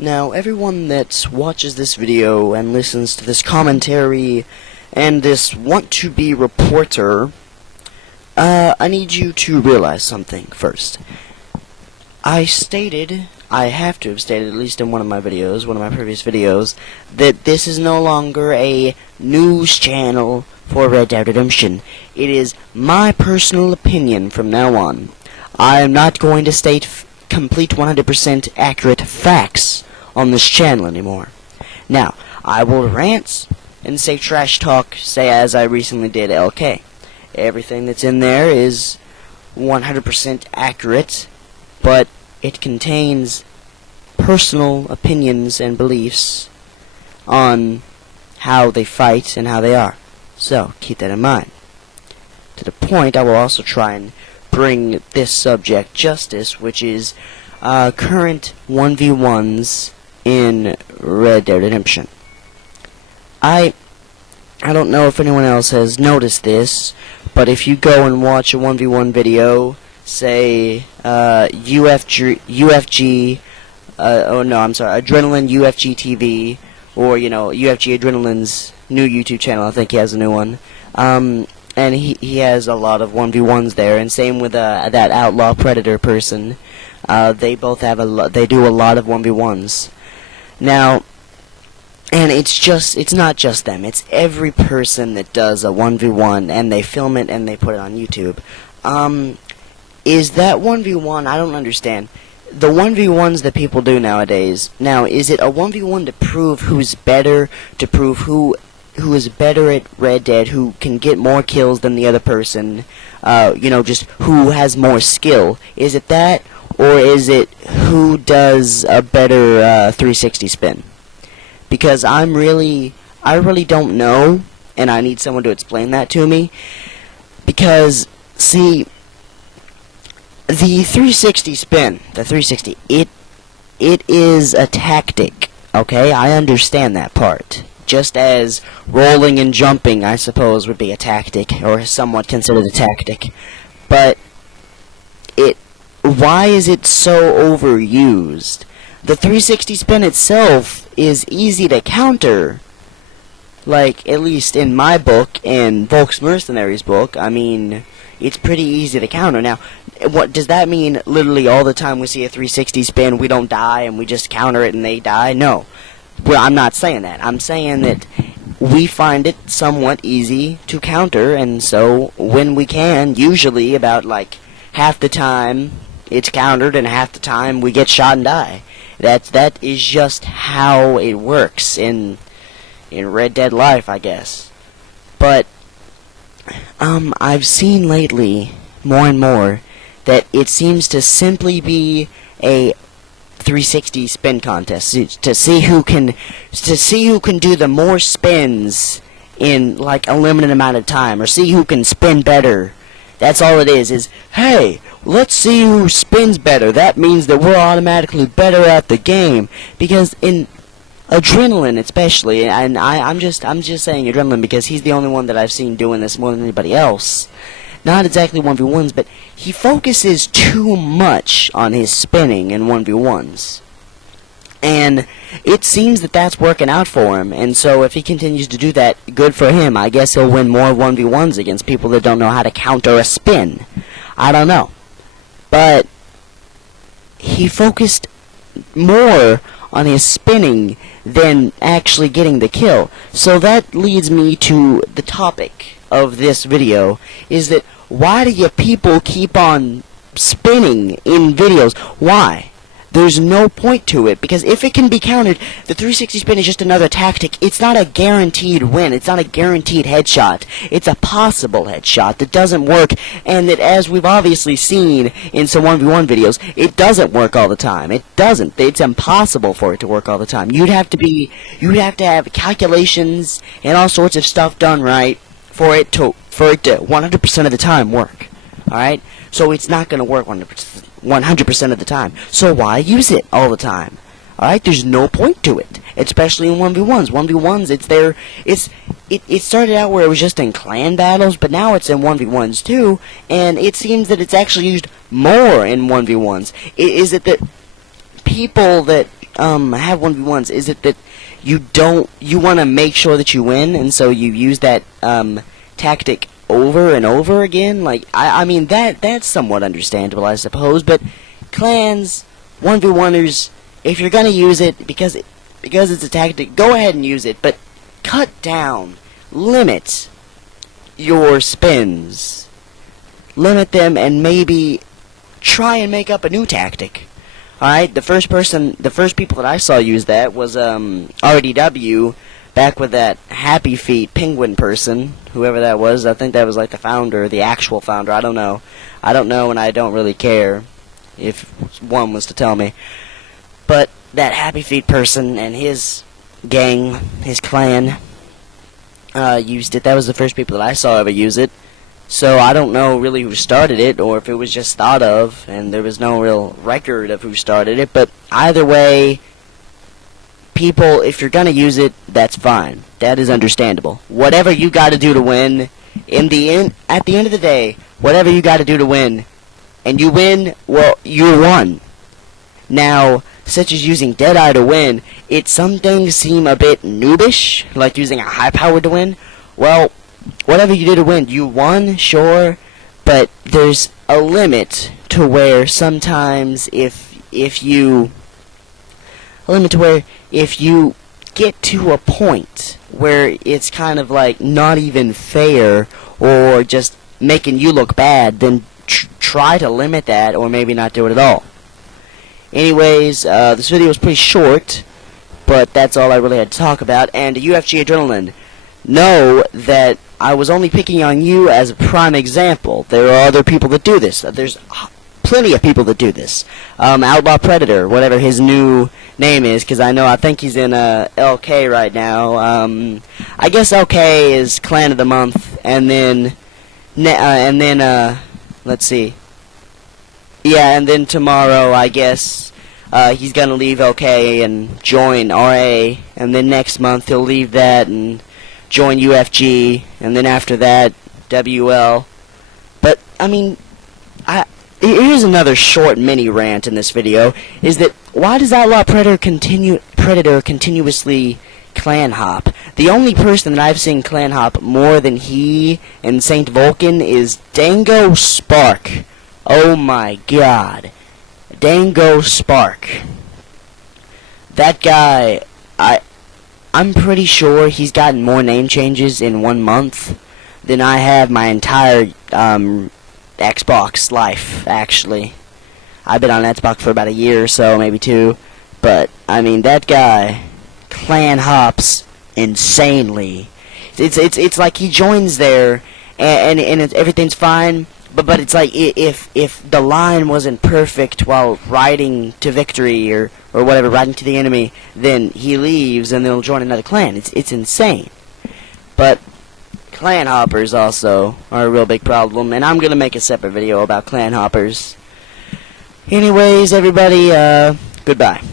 Now, everyone that watches this video and listens to this commentary and this want-to-be reporter, I need you to realize something first. I have to have stated, at least in one of my previous videos, that this is no longer a news channel for Red Dead Redemption. It is my personal opinion from now on. I am not going to state complete 100% accurate facts on this channel anymore. Now, I will rant and say trash talk, say as I recently did LK. Everything that's in there is 100% accurate, but it contains personal opinions and beliefs on how they fight and how they are. So, keep that in mind. To the point, I will also try and bring this subject justice, which is current 1v1's in Red Dead Redemption. I don't know if anyone else has noticed this, but if you go and watch a 1v1 video, say Adrenaline UFG TV, or UFG Adrenaline's new YouTube channel. I think he has a new one. And he has a lot of 1v1s there, and same with that Outlaw Predator person. They both have they do a lot of 1v1s. Now, and it's not just them, it's every person that does a 1v1 and they film it and they put it on YouTube. Is that 1v1? I don't understand. The 1v1s that people do nowadays, now, is it a 1v1 to prove who's better, to prove who is better at Red Dead, who can get more kills than the other person, just who has more skill? Is it that, or is it who does a better 360 spin? Because I really don't know, and I need someone to explain that to me. Because, see, the 360 spin, it is a tactic, okay? I understand that part. Just as rolling and jumping, I suppose, would be a tactic, or somewhat considered a tactic. But why is it so overused? The 360 spin itself is easy to counter. Like, at least in my book, and Volk's Mercenaries' book, I mean, it's pretty easy to counter. Now, what does that mean? Literally all the time we see a 360 spin, we don't die, and we just counter it and they die? No. Well, I'm not saying that. I'm saying that we find it somewhat easy to counter, and so when we can, usually about like half the time it's countered and half the time we get shot and die. That is just how it works in Red Dead life, I guess. But I've seen lately more and more that it seems to simply be a 360 spin contest to see who can do the more spins in like a limited amount of time, or see who can spin better. That's all it is hey, let's see who spins better. That means that we're automatically better at the game. Because in Adrenaline especially, and I'm just saying Adrenaline because he's the only one that I've seen doing this more than anybody else. Not exactly 1v1s, but he focuses too much on his spinning in 1v1s. And it seems that that's working out for him, and so if he continues to do that, good for him. I guess he'll win more 1v1s against people that don't know how to counter a spin. I don't know. But he focused more on his spinning than actually getting the kill. So that leads me to the topic of this video, is that why do you people keep on spinning in videos? Why? There's no point to it, because if it can be countered, the 360 spin is just another tactic. It's not a guaranteed win. It's not a guaranteed headshot. It's a possible headshot that doesn't work, and that, as we've obviously seen in some 1v1 videos, it doesn't work all the time. It doesn't. It's impossible for it to work all the time. You'd have to have calculations and all sorts of stuff done right for it to 100% of the time work. Alright? So it's not going to work 100% of the time. So why use it all the time? Alright? There's no point to it. Especially in 1v1s. 1v1s, it started out where it was just in clan battles, but now it's in 1v1s too, and it seems that it's actually used more in 1v1s. Is it that people that have 1v1s? Is it that you want to make sure that you win, and so you use that tactic over and over again? Like, I mean, that's somewhat understandable, I suppose, but clans, 1v1ers, if you're gonna use it, because it's a tactic, go ahead and use it, but cut down, limit your spins, limit them, and maybe try and make up a new tactic. Alright, the first people that I saw use that was RDW, back with that Happy Feet penguin person, whoever that was. I think that was like the founder, the actual founder. I don't know, and I don't really care if one was to tell me. But that Happy Feet person and his gang, his clan, used it. That was the first people that I saw ever use it. So I don't know really who started it, or if it was just thought of, and there was no real record of who started it. But either way, people, if you're gonna use it, that's fine. That is understandable. Whatever you gotta do to win, at the end of the day, whatever you gotta do to win, and you win, well, you won. Now, such as using Deadeye to win, some things seem a bit noobish, like using a high power to win. Well, whatever you did to win, you won, sure, but there's a limit to where sometimes if you get to a point where it's kind of like not even fair or just making you look bad, then try to limit that, or maybe not do it at all. Anyways, this video was pretty short, but that's all I really had to talk about. And UFG Adrenaline, know that I was only picking on you as a prime example. There are other people that do this. There's plenty of people that do this. Outlaw Predator, whatever his new name is, because I think he's in LK right now. I guess LK is Clan of the Month, and then let's see. Yeah, and then tomorrow, I guess, he's gonna leave LK and join RA, and then next month he'll leave that and join UFG, and then after that, WL. But, I mean, here's another short mini rant in this video, is that why does Outlaw Predator continuously clan hop? The only person that I've seen clan hop more than he and Saint Vulcan is Dango Spark. Oh my god. Dango Spark. That guy, I'm pretty sure he's gotten more name changes in 1 month than I have my entire Xbox life, actually. I've been on Xbox for about a year or so, maybe 2. But, I mean, that guy clan hops insanely. It's like he joins there and everything's fine. But it's like if the line wasn't perfect while riding to victory or whatever, riding to the enemy, then he leaves and then he'll join another clan. It's insane. But clan hoppers also are a real big problem, and I'm gonna make a separate video about clan hoppers. Anyways, everybody, goodbye.